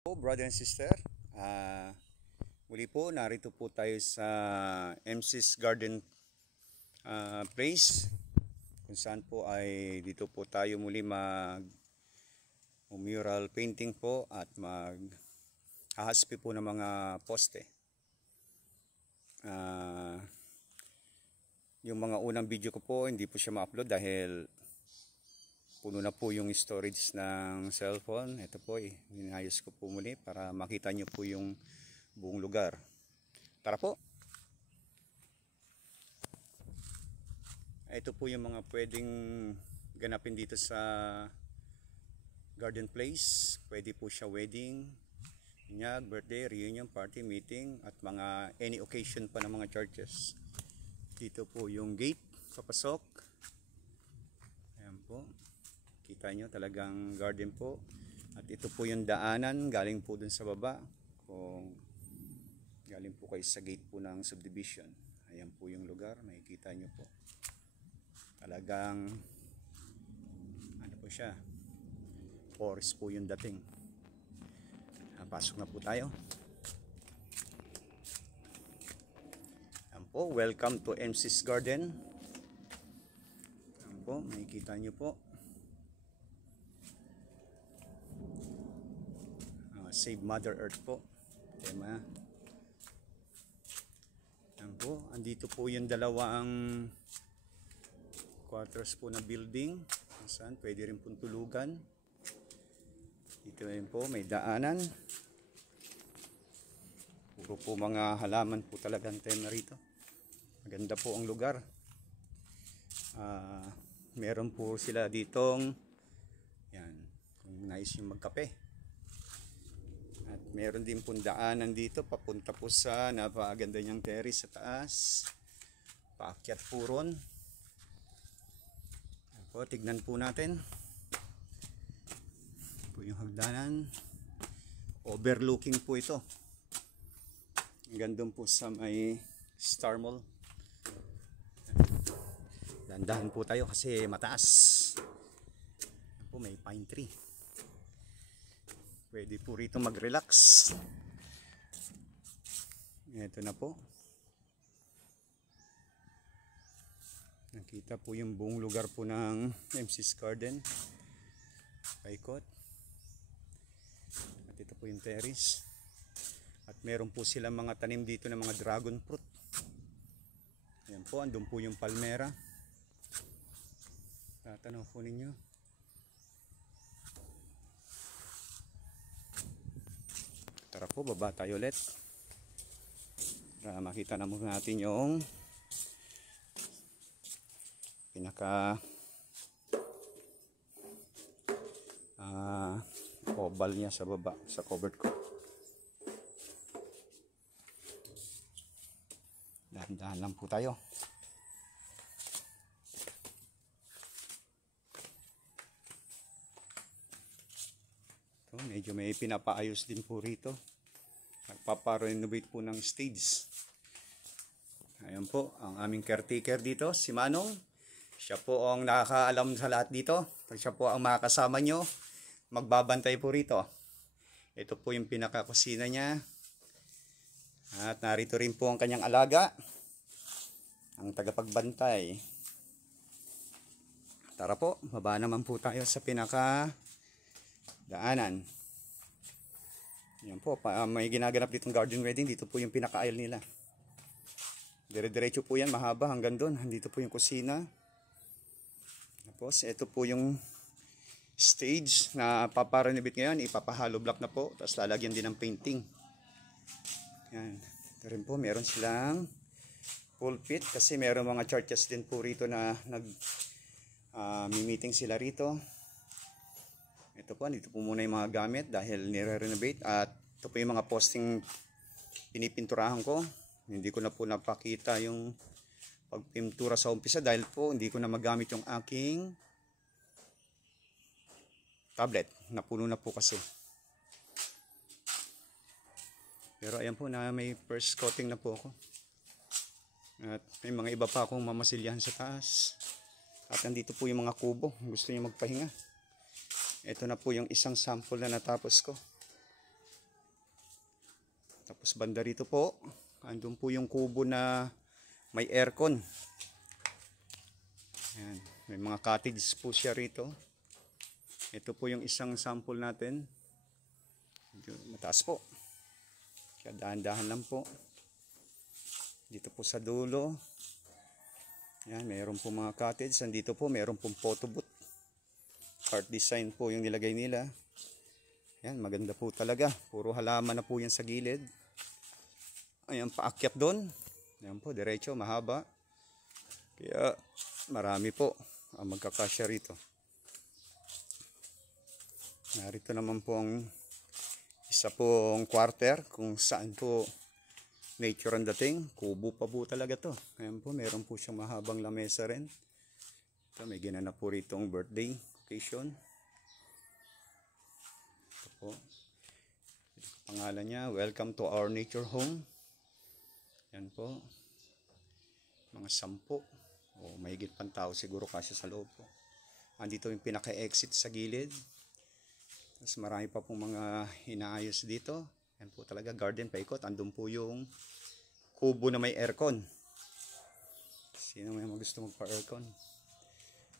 Po, brother and sister, muli po narito po tayo sa MC's Garden Place, kung saan po ay dito po tayo muli mural painting po at hahaspi po ng mga poste. Yung mga unang video ko po hindi po siya ma-upload dahil puno na po yung storage ng cellphone. Ito po, inayos ko po muli para makita nyo po yung buong lugar. Tara po! Ito po yung mga pwedeng ganapin dito sa Garden Place. Pwede po siya wedding, binyag, birthday, reunion, party, meeting, at mga any occasion pa ng mga churches. Dito po yung gate, papasok. Ayan po. Kita nyo, talagang garden po. At ito po yung daanan, galing po dun sa baba. Kung galing po kayo sa gate po ng subdivision. Ayan po yung lugar, makikita nyo po. Talagang, ano po siya, forest po yung dating. Pasok na po tayo. Ayan po, welcome to MC's Garden. Ayan po, makikita nyo po. Save Mother Earth po, tema. Ayan po, andito po yung dalawang quarters po na building, saan pwede rin pong tulugan. Dito rin po may daanan, puro po mga halaman po talagang tema rito. Maganda po ang lugar. Meron po sila ditong yan, kung nais yung magkape. At meron din pong daanan dito papunta po sa napakaganda niyang terrace sa taas. Paakyat po ron. Po, tignan po natin. Po yung hagdanan. Overlooking po ito. Gandun po sa may Star Mall. Dandahan po tayo kasi mataas. Po, may pine tree. Pwede po rito mag-relax. Ito na po. Nakita po yung buong lugar po ng MC's Garden. Paikot. At ito po yung terrace. At meron po silang mga tanim dito ng mga dragon fruit. Ayan po, andun po yung palmera. Tatanaw po ninyo. Tara po, baba tayo ulit para makita na muna natin yung pinaka oval niya sa baba, sa covered ko. Dahan-dahan lang po tayo. Medyo may pinapaayos din po rito. Nagpapa-renovate po ng stage. Ayan po, ang aming caretaker dito, si Manong. Siya po ang nakakaalam sa lahat dito. Siya po ang makakasama nyo. Magbabantay po rito. Ito po yung pinakakusina niya. At narito rin po ang kanyang alaga. Ang tagapagbantay. Tara po, baba naman po tayo sa pinaka daanan. Yan po, may ginaganap ditong garden wedding. Dito po yung pinaka-aisle nila. Dire-diretso po yan, mahaba hanggang doon. Dito po yung kusina. Tapos, ito po yung stage na paparenovate ngayon. Ipapahalo block na po. Tapos lalagyan din ng painting. Yan. Ito rin po, meron silang pulpit. Kasi meron mga churches din po rito na meeting sila rito. Ito po, dito po muna yung mga gamit dahil nire-renovate. At ito po yung mga posting pinipinturahan ko. Hindi ko na po napakita yung pagpintura sa umpisa dahil po hindi ko na magamit yung aking tablet. Napuno na po kasi. Pero ayan po na may first coating na po ako. At may mga iba pa akong mamasilyahan sa taas. At nandito po yung mga kubo. Gusto niyo magpahinga. Ito na po yung isang sample na natapos ko. Tapos banda rito po, andun po yung kubo na may aircon. Ayan, may mga cottage po siya rito. Ito po yung isang sample natin. Mataas po. Kaya dahan-dahan lang po. Dito po sa dulo. Yan, mayroon po mga cottage. Andito po, mayroon pong photo booth. Art design po yung nilagay nila. Yan, maganda po talaga. Puro halaman na po yan sa gilid. Ayan, paakyat doon. Yan po, diretso, mahaba. Kaya, marami po ang magkakasya rito. Narito naman po ang isa pong quarter kung saan po nature ang dating. Kubo pa po talaga to. Ayan po, meron po siyang mahabang lamesa rin. Ito, may ginanap po rito ang birthday occasion. Ito po. Ito pangalan niya, welcome to our nature home. Yan po. Mga 10 o mahigit pang tao siguro kasi sa loob po. Andito yung pinaka-exit sa gilid. Tapos marami pa pong mga inaayos dito. Yan po talaga, garden paikot. Andun po yung kubo na may aircon. Sino may gusto magpa-aircon?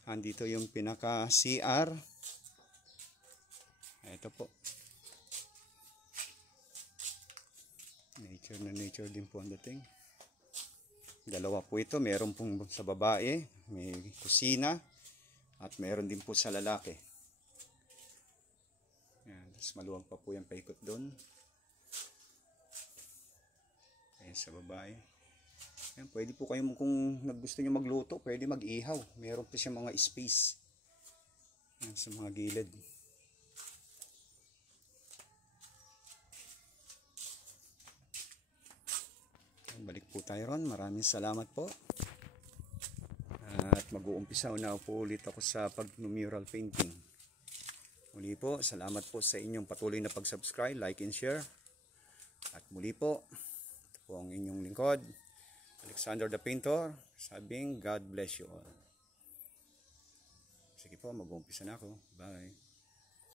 Andito yung pinaka-CR. Ito po. Nature na nature din po ang dating. Dalawa po ito. Meron pong sa babae. May kusina. At meron din po sa lalaki. Yan. Tapos maluwag pa po yung paikot doon. Ayan sa babae. Yan, pwede po kayo kung gusto nyo magluto, pwede mag-ihaw. Meron po siya mga space. Yan, sa mga gilid. Yan, balik po tayo ron. Maraming salamat po. At mag-uumpisa na po ulit ako sa pag-mural painting. Muli po, salamat po sa inyong patuloy na pag-subscribe, like and share. At muli po, ito po ang inyong lingkod, Alexander the Painter, sabing God bless you all. Sige po, mag-uumpisa na ako. Bye.